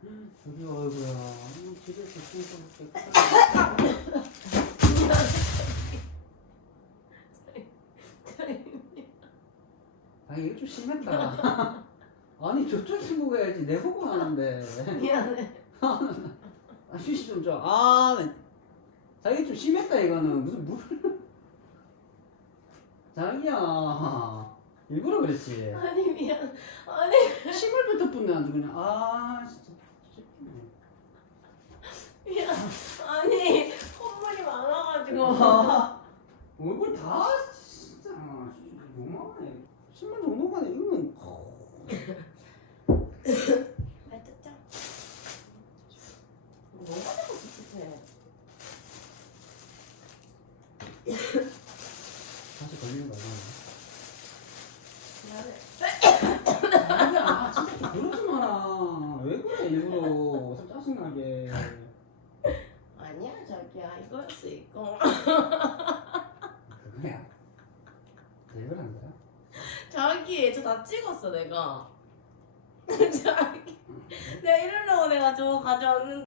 저기 어이구야. 집에서 똥 아 이거 좀 심했다. 아니 저쪽 친구 가야지 내 보고 하는데. 미안해. 아 휴식 좀 줘. 아 네. 자기 좀 심했다 이거는 무슨 물. 자기야 일부러 그랬지. 아니 미안. 아니 침을 뱉어뿐네 아주 그냥. 아 진짜. 미안. 아니 콧물이 많아가지고. 얼굴 다 진짜 너무하네. 신발 너무하네. 이거는 말 듣자. 뭐가 자꾸 찝찝해. 다시 걸리는 거 미안해. 아니야. 진짜 좀 그러지 마라. 왜 그래 일부러 좀 짜증나게. 아니야 자기야 이거일 수 있고. 그거야. 일부러 한 거야? 자기 저 다 찍었어 내가. 자기 내가 이러려고 내가 저거 가져왔는데.